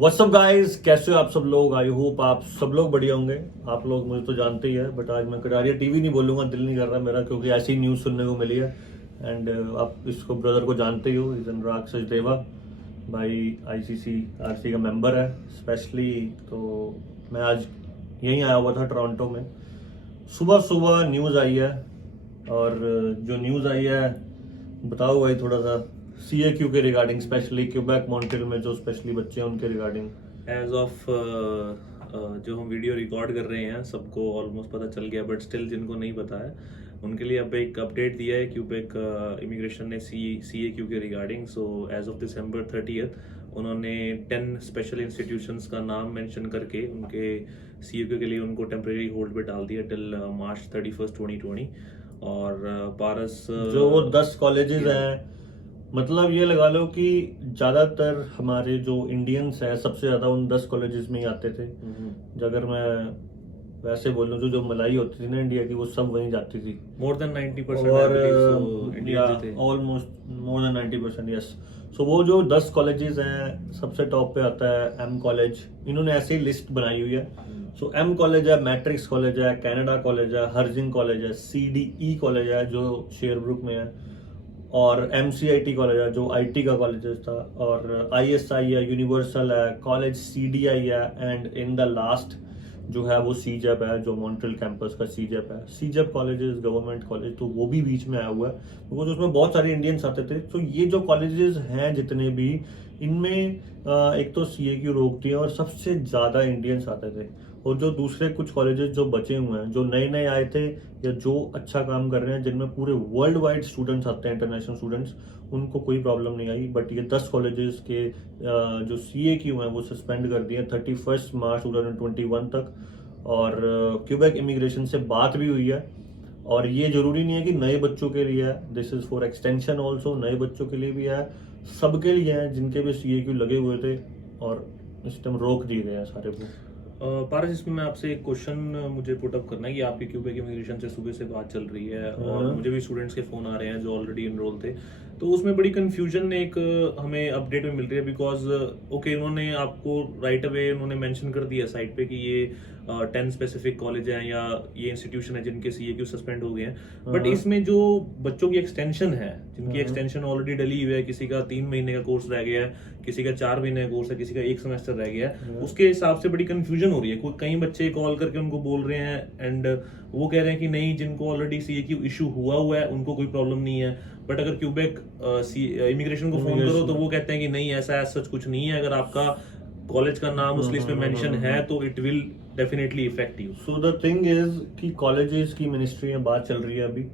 WhatsApp guys, कैसे हो आप सब लोग। आई होप आप सब लोग बढ़िया होंगे। आप लोग मुझे तो जानते ही है, बट आज मैं कटारिया टीवी नहीं बोलूंगा, दिल नहीं कर रहा मेरा, क्योंकि ऐसी न्यूज़ सुनने को मिली है। एंड आप इसको ब्रदर को जानते ही हो, इज अनुराग सचदेवा भाई, आईसीसी का मेंबर है स्पेशली। तो मैं आज यहीं आया हुआ था टोरंटो में। सुबह सुबह न्यूज़ आई है, और जो न्यूज़ आई है बताओ भाई थोड़ा सा CAQ के रिगार्डिंग, स्पेशली क्यूबेक मॉन्ट्रियल में जो स्पेशली बच्चे हैं उनके रिगार्डिंग। एज ऑफ जो हम वीडियो रिकॉर्ड कर रहे हैं सबको ऑलमोस्ट पता चल गया, बट स्टिल जिनको नहीं पता है उनके लिए अब एक अपडेट दिया है क्यूबेक इमिग्रेशन ने CAQ के regarding. So as of December 30th उन्होंने 10 स्पेशल इंस्टीट्यूशंस का नाम मेंशन करके उनके CAQ के लिए उनको टेम्परेरी होल्ड पे डाल दिया टिल March 31st 2020। और पारस जो वो 10 कॉलेजेस हैं, मतलब ये लगा लो कि ज्यादातर हमारे जो इंडियंस हैं सबसे ज्यादा उन 10 कॉलेजेस में ही आते थे। अगर मैं वैसे बोलूं जो मलाई होती थी ना इंडिया की, वो सब वहीं जाती थी। मोर देन 90% और इंडियंस थे। Almost more than 90%, yes. So वो जो 10 कॉलेजेस हैं, सबसे टॉप पे आता है M कॉलेज। इन्होंने ऐसी लिस्ट बनाई हुई है। सो M कॉलेज है, मैट्रिक्स कॉलेज है, कनाडा कॉलेज है, हर्जिंग कॉलेज है, CDE कॉलेज है जो शेयरब्रुक में है, और MCIT कॉलेज है जो IT का कॉलेज था, और ISI है, यूनिवर्सल है, कॉलेज CDI है, एंड इन द लास्ट जो है वो CJEP है, जो मॉन्ट्रियल कैंपस का CJEP है। CJEP कॉलेजेस गवर्नमेंट कॉलेज, तो वो भी बीच में आया हुआ है, बिकॉज उसमें बहुत सारे इंडियंस आते थे। तो ये जो कॉलेजेस हैं जितने भी, इनमें एक तो CAQ रोकती है, और सबसे ज्यादा इंडियंस आते थे। और जो दूसरे कुछ कॉलेजेस जो बचे हुए हैं, जो नए नए आए थे या जो अच्छा काम कर रहे हैं, जिनमें पूरे वर्ल्ड वाइड स्टूडेंट्स आते हैं, इंटरनेशनल स्टूडेंट्स, उनको कोई प्रॉब्लम नहीं आई। बट ये 10 कॉलेजेस के जो CAQ हैं वो सस्पेंड कर दिए 31 मार्च 2021 तक। और क्यूबेक इमिग्रेशन से बात भी हुई है, और ये जरूरी नहीं है कि नए बच्चों के लिए है, this is for extension also, नए बच्चों के लिए भी है, सबके लिए है जिनके भी CAQ लगे हुए थे, और इस टाइम रोक दिए गए हैं सारे को। पारस, इसमें मैं आपसे एक क्वेश्चन मुझे पुट अप करना है कि आपकी क्यूबेक इमिग्रेशन से सुबह से बात चल रही है, और मुझे भी स्टूडेंट्स के फोन आ रहे हैं जो ऑलरेडी इनरोल थे। तो उसमें बड़ी कंफ्यूजन एक हमें अपडेट में मिल रही है, बिकॉज ओके उन्होंने आपको राइट अवे उन्होंने मेंशन कर दिया साइट पे कि ये 10 स्पेसिफिक कॉलेज हैं या ये इंस्टीट्यूशन है जिनके CAQ सस्पेंड हो गए हैं। बट इसमें जो बच्चों की एक्सटेंशन है, जिनकी एक्सटेंशन ऑलरेडी डली हुई है, किसी का 3 महीने का कोर्स रह गया है, किसी का 4 महीने का कोर्स है, किसी का 1 सेमेस्टर रह गया है, उसके हिसाब से बड़ी कंफ्यूजन हो रही है। कई बच्चे कॉल करके उनको बोल रहे हैं एंड वो कह रहे हैं कि नहीं, जिनको ऑलरेडी CAQ इशू हुआ है उनको कोई प्रॉब्लम नहीं है। बट अगर क्यूबेक इमिग्रेशन को फोन करो तो वो कहते हैं कि नहीं, ऐसा सच कुछ नहीं है। अगर आपका कॉलेज का नाम उस लिस्ट में मेंशन है तो it will definitely effect you. So the thing is कि कॉलेजेस की मिनिस्ट्री में बात चल रही है अभी,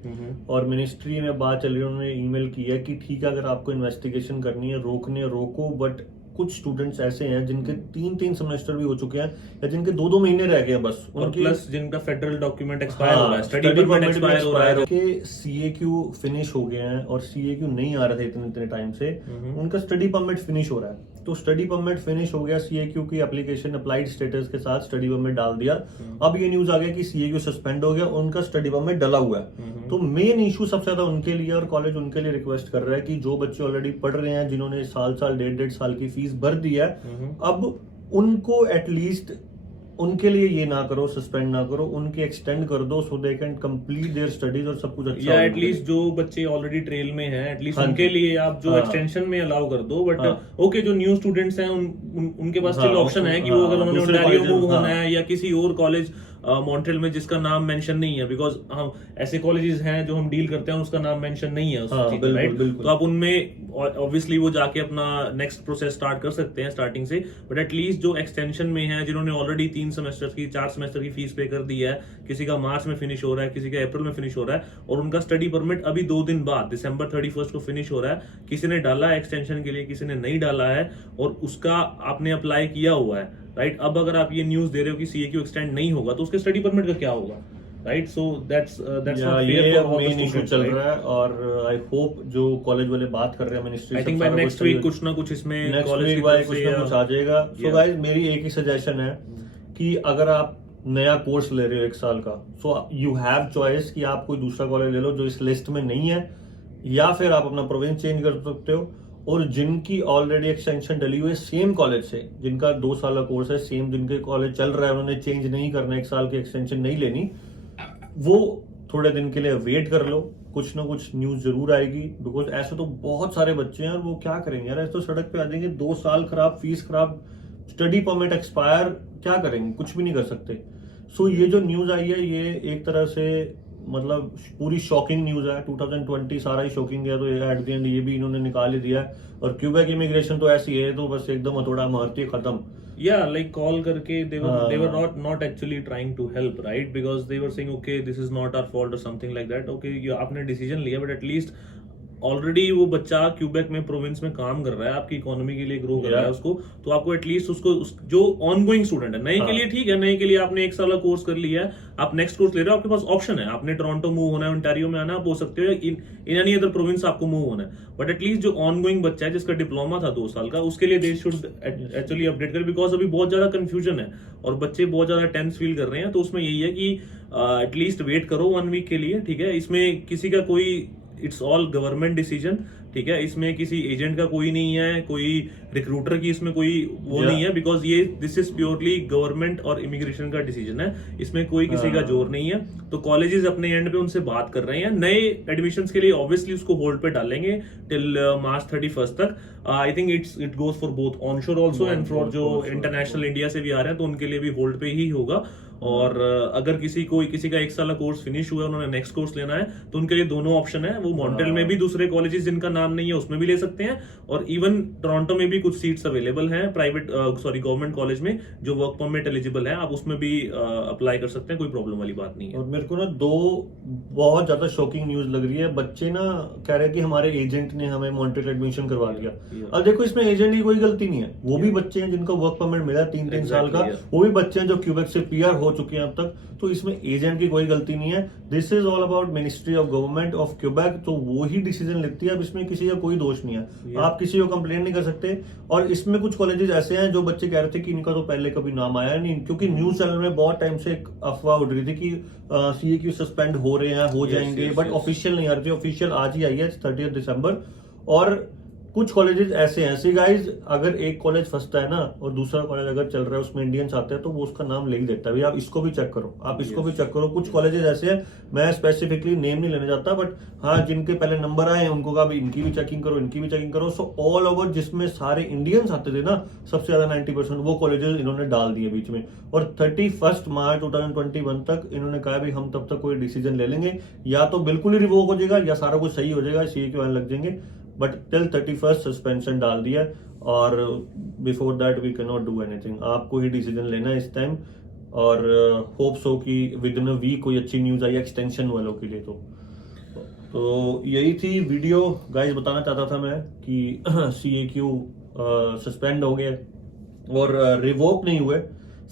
और मिनिस्ट्री में बात चल रही है, उन्होंने ईमेल की है कि ठीक है, अगर आपको इन्वेस्टिगेशन करनी है, रोको, बट कुछ स्टूडेंट्स ऐसे हैं जिनके 3 सेमेस्टर भी हो चुके हैं, या जिनके 2 महीने रह गए हैं बस, और प्लस जिनका फेडरल डॉक्यूमेंट एक्सपायर हो रहा है, स्टडी परमिट एक्सपायर हो रहा है, के CAQ फिनिश हो गए हैं, और CAQ नहीं आ रहे थे इतने टाइम से, उनका स्टडी परमिट फिनिश हो रहा है। तो स्टडी परमिट फिनिश हो गया, CAQ की एप्लीकेशन अप्लाइड स्टेटस के साथ स्टडी परमिट डाल दिया। अब ये न्यूज आ गया कि CAQ सस्पेंड हो गया, उनका स्टडी परमिट डला हुआ है। तो मेन इशू सबसे ज्यादा उनके लिए, और कॉलेज उनके लिए रिक्वेस्ट कर रहा है कि जो बच्चे ऑलरेडी पढ़ रहे हैं, जिन्होंने साल 1.5 साल की फीस भर दी है, अब उनको एटलीस्ट उनके लिए ये ना करो, सस्पेंड ना करो, उनके एक्सटेंड कर दो, so they can complete their studies और सब कुछ अच्छा। या एटलीस्ट जो बच्चे ऑलरेडी ट्रेल में हैं, एटलीस्ट उनके लिए आप जो एक्सटेंशन में अलाउ कर दो। बट ओके, जो न्यू स्टूडेंट्स हैं उनके पास स्टिल ऑप्शन है कि वो अगर उन्होंने ओंटारियो मूव होना है या किसी और कॉलेज मॉन्ट्रियल में जिसका नाम मेंशन नहीं है, बिकॉज हम ऐसे कॉलेजेस हैं जो हम डील करते हैं उसका नाम मेंशन नहीं है उस चीज में, राइट? तो आप उनमें ऑब्वियसली वो जाके अपना नेक्स्ट प्रोसेस स्टार्ट कर सकते हैं स्टार्टिंग से। बट एटलीस्ट जो एक्सटेंशन में है, जिन्होंने ऑलरेडी 3 सेमेस्टर की 4 सेमेस्टर की फीस पे कर दी है, किसी का मार्च में फिनिश हो रहा है, किसी का अप्रैल में फिनिश हो रहा है, और उनका स्टडी परमिट अभी 2 दिन बाद December 31st को फिनिश हो रहा है, किसी ने डाला है एक्सटेंशन के लिए, किसी ने नहीं डाला है, और उसका आपने अप्लाई किया हुआ है, राइट? अब अगर आप ये न्यूज दे रहे हो कि CAQ एक्सटेंड नहीं होगा तो उसके स्टडी परमिट का क्या होगा, राइट? सो दैट्स ये मेन इशू चल रहा है, और आई होप जो कॉलेज वाले बात कर रहे हैं ministry, I think by next week कुछ ना कुछ इसमें कॉलेज की तरफ से कुछ आ जाएगा। सो गाइस, मेरी एक ही सजेशन है कि अगर आप नया कोर्स ले रहे हो 1 साल का, सो यू हैव चॉइस कि आप कोई दूसरा कॉलेज ले लो जो इस लिस्ट में नहीं है, या फिर आप अपना प्रोविंस चेंज कर सकते हो, और जिनकी ऑलरेडी एक्सटेंशन डली हुई है सेम कॉलेज से, जिनका 2 साल का कोर्स है, सेम जिनके कॉलेज चल रहा है, उन्होंने चेंज नहीं करना, 1 साल की एक्सटेंशन नहीं लेनी, वो थोड़े दिन के लिए वेट कर लो, कुछ ना कुछ न्यूज जरूर आएगी। बिकॉज ऐसे तो बहुत सारे बच्चे हैं और वो क्या करेंगे यार, ऐसे तो सड़क पे आ जाएंगे, 2 साल खराब, फीस खराब, स्टडी परमिट एक्सपायर, क्या करेंगे, कुछ भी नहीं कर सकते। सो ये जो न्यूज आई है ये एक तरह से मतलब पूरी शॉकिंग न्यूज है। 2020 सारा ही शॉकिंग है, तो एट द एंड ये भी इन्होंने निकाल ही दिया है। और क्यूबेक इमिग्रेशन तो ऐसी है, तो बस एकदम हथौड़ा मारती है, खत्म। Yeah, like call करके they were हाँ। not actually trying to help, right? Because they were saying okay this is not our fault or something like that. Okay, ये आपने डिसीजन लिया, बट एटलीस्ट ऑलरेडी वो बच्चा क्यूबेक में province में काम कर रहा है, आपकी इकोनॉमी के लिए ग्रो कर रहा है उसको, तो आपको एटलीस्ट उसको जो ऑनगोइंग स्टूडेंट है, नए के लिए ठीक है, नए के लिए आपने 1 साल का कोर्स कर लिया है, आप नेक्स्ट कोर्स ले रहे हो, आपके पास ऑप्शन है, आपने टोरंटो मूव होना है, ओंटारियो में आना आप हो सकते हो, इन एनी अदर प्रोविंस आपको मूव होना है, बट एटलीस्ट जो ऑनगोइंग बच्चा है जिसका डिप्लोमा था 2 साल का, उसके लिए दे शुड एक्चुअली अपडेट कर, बिकॉज अभी बहुत ज्यादा कंफ्यूजन है और बच्चे बहुत ज्यादा टेंस फील कर रहे हैं। तो उसमें यही है कि एटलीस्ट वेट करो 1 वीक के लिए, ठीक है। इसमें किसी का कोई, इट्स ऑल गवर्नमेंट डिसीजन, ठीक है। इसमें किसी एजेंट का कोई नहीं है, कोई रिक्रूटर की इसमें कोई वो नहीं है, बिकॉज ये दिस इज प्योरली गवर्नमेंट और इमिग्रेशन का डिसीजन है, इसमें कोई किसी का जोर नहीं है। तो कॉलेजेस अपने एंड पे उनसे बात कर रहे हैं, नए एडमिशंस के लिए ऑब्वियसली उसको होल्ड पे डालेंगे टिल मार्च 31 तक। I think it goes for both onshore also and for जो इंटरनेशनल इंडिया से भी आ रहे हैं, तो उनके लिए भी होल्ड पे ही होगा। और अगर किसी का 1 साल का कोर्स फिनिश हुआ है, उन्होंने नेक्स्ट कोर्स लेना है, तो उनके लिए दोनों ऑप्शन है। वो मॉन्ट्रियल में भी दूसरे कॉलेजेस जिनका नाम नहीं है उसमें भी ले सकते हैं, और इवन टोरंटो में भी कुछ सीट्स अवेलेबल हैं प्राइवेट गवर्नमेंट कॉलेज में जो वर्क परमिट एलिजिबल है, आप उसमें भी अप्लाई कर सकते हैं, कोई प्रॉब्लम वाली बात नहीं है। और मेरे को ना 2 बहुत ज्यादा शॉकिंग न्यूज लग रही है। बच्चे ना कह रहे हैं कि हमारे एजेंट ने हमें मॉन्ट्रियल एडमिशन करवा दिया। अब देखो इसमें एजेंट की कोई गलती नहीं है, वो भी बच्चे हैं जिनको वर्क परमिट मिला 3-3 साल का, वो भी बच्चे हैं जो क्यूबेक से पीआर हो चुके हैं अब तक, तो इसमें एजेंट की कोई गलती नहीं है। This is all about ministry of government of Quebec, तो वो ही डिसीजन लेती है। अब इसमें किसी का कोई दोष नहीं है, आप किसी को कंप्लेन नहीं कर सकते। और इसमें कुछ कॉलेजेस ऐसे हैं जो बच्चे कह रहे थे कि इनका तो पहले कभी नाम आया नहीं, क्योंकि न्यूज चैनल में बहुत टाइम से एक अफवाह उड़ रही थी कि सीएक्यू सस्पेंड हो रहे हैं, हो जाएंगे, बट ऑफिशियल नहीं आ रही थी। ऑफिशियल आज ही आई है 30 दिसंबर। और कुछ कॉलेजेस ऐसे हैं, सी गाइज, अगर एक कॉलेज फंसता है ना और दूसरा कॉलेज अगर चल रहा है उसमें इंडियंस आते हैं, तो वो उसका नाम ले ही देता है। भाई आप इसको भी चेक करो, आप इसको भी चेक करो। कुछ कॉलेजेस ऐसे हैं, मैं स्पेसिफिकली नेम नहीं लेना चाहता, बट हाँ जिनके पहले नंबर आए हैं उनको कहा भी इनकी भी चेकिंग करो, इनकी भी चेकिंग करो। सो ऑल ओवर जिसमें सारे इंडियंस आते थे ना, सबसे ज्यादा 90% वो कॉलेजेस इन्होंने डाल दिए बीच में। और 31 मार्च 2021 तक इन्होंने कहा भी हम तब तक कोई डिसीजन ले लेंगे, या तो बिल्कुल ही रिवोक हो जाएगा या सारा कुछ सही हो जाएगा, सीए के लग जाएंगे, बट टिल 31 सस्पेंशन डाल दिया। और before that we can not do anything, आपको ही डिसीजन लेना है इस टाइम। और होप सो कि विद इन अ वीक कोई अच्छी न्यूज आई एक्सटेंशन वालों के लिए। तो यही थी वीडियो गाइस, बताना चाहता था मैं कि CAQ सस्पेंड हो गए और रिवोक नहीं हुए,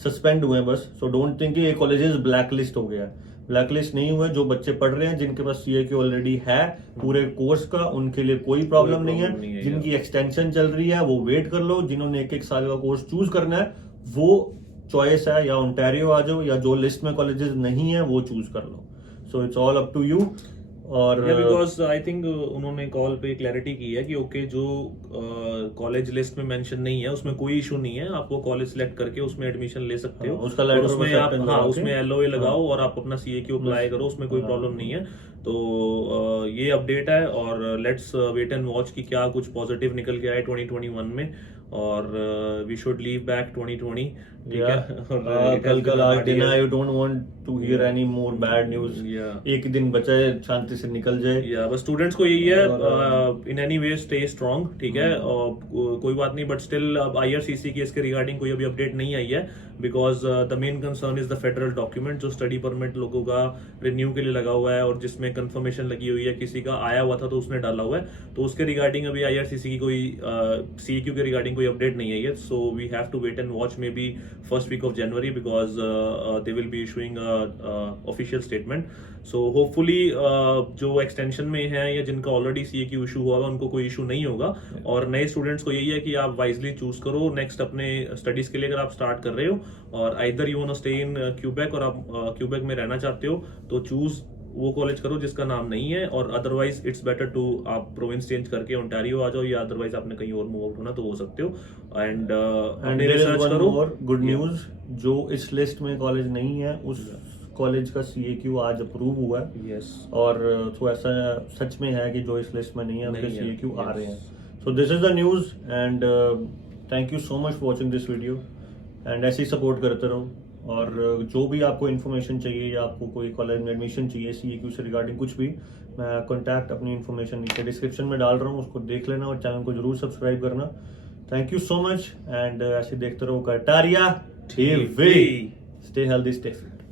सस्पेंड हुए बस। सो डोंट थिंक ये कॉलेजेस ब्लैक लिस्ट हो गया, ब्लैक लिस्ट नहीं हुआ। जो बच्चे पढ़ रहे हैं जिनके पास CAQ ऑलरेडी है पूरे कोर्स का, उनके लिए कोई प्रॉब्लम नहीं है। जिनकी एक्सटेंशन चल रही है वो वेट कर लो, जिन्होंने 1-1 साल का कोर्स चूज करना है वो चॉइस है, या ओंटारियो आ जाओ, या जो लिस्ट में कॉलेजेस नहीं है वो चूज कर लो। So it's all up to you. और बिकॉज आई थिंक उन्होंने कॉल पे क्लैरिटी की है कि ओके जो कॉलेज लिस्ट में मेंशन नहीं है उसमें कोई इशू नहीं है, आप वो कॉलेज सिलेक्ट करके उसमें एडमिशन ले सकते हो। उसका लेटर उसमें आप उसमें LOA लगाओ और आप अपना CAQ अप्लाई करो, उसमें कोई प्रॉब्लम नहीं है। तो ये अपडेट है, और लेट्स वेट एंड वॉच कि क्या कुछ पॉजिटिव निकल के आए 2021 में, और वी शुड लीव बैक 2020, ठीक है। कल आज दिन है, you don't want to hear any more bad news. एक दिन बचा है, शांति से निकल जाए। या बस स्टूडेंट्स को यही है, in any way stay strong, ठीक है। कोई बात नहीं, बट स्टिल अब IRCC की इसके रिगार्डिंग कोई अभी अपडेट नहीं आई है, because the main concern is the federal document जो स्टडी परमिट लोगों का रिन्यू के लिए लगा हुआ है, और जिसमें कंफर्मेशन लगी हुई है, किसी का आया हुआ था तो उसने डाला हुआ है, तो उसके रिगार्डिंग अभी IRCC की कोई CAQ के रिगार्डिंग कोई अपडेट नहीं आई है। So we have to wait and watch maybe first week of January, because they will be issuing a official statement. So hopefully जो एक्सटेंशन में है या जिनका ऑलरेडी CAQ इशू हुआ है उनको कोई इशू नहीं होगा। और नए स्टूडेंट्स को यही है कि आप वाइजली चूज करो नेक्स्ट अपने स्टडीज के लिए। अगर आप स्टार्ट कर रहे हो और either you want to stay in Quebec और आप क्यूबेक में रहना चाहते हो, तो चूज वो कॉलेज करो जिसका नाम नहीं है, और अदरवाइज इट्स बेटर टू आप प्रोविंस चेंज करके ओंटारियो आ जाओ, या अदरवाइज आपने कहीं और मूव आउट होना तो हो सकते हो। एंड एंड रिसर्च करो। और गुड न्यूज, जो इस लिस्ट में कॉलेज नहीं है उस कॉलेज का CAQ आज अप्रूव हुआ है। यस, और तो ऐसा सच में है कि जो इस लिस्ट में नहीं है उनके नहीं है, CAQ आ yes. रहे हैं। So this is the news and thank you so much for watching this video, and ऐसे ही सपोर्ट करते रहो। और जो भी आपको इन्फॉर्मेशन चाहिए या आपको कोई कॉलेज में एडमिशन चाहिए CAQ से रिगार्डिंग कुछ भी, मैं कॉन्टैक्ट अपनी इन्फॉर्मेशन नीचे डिस्क्रिप्शन में डाल रहा हूँ, उसको देख लेना और चैनल को जरूर सब्सक्राइब करना। Thank you so much and ऐसे देखते रहो Kataria TV। Stay healthy, stay fit.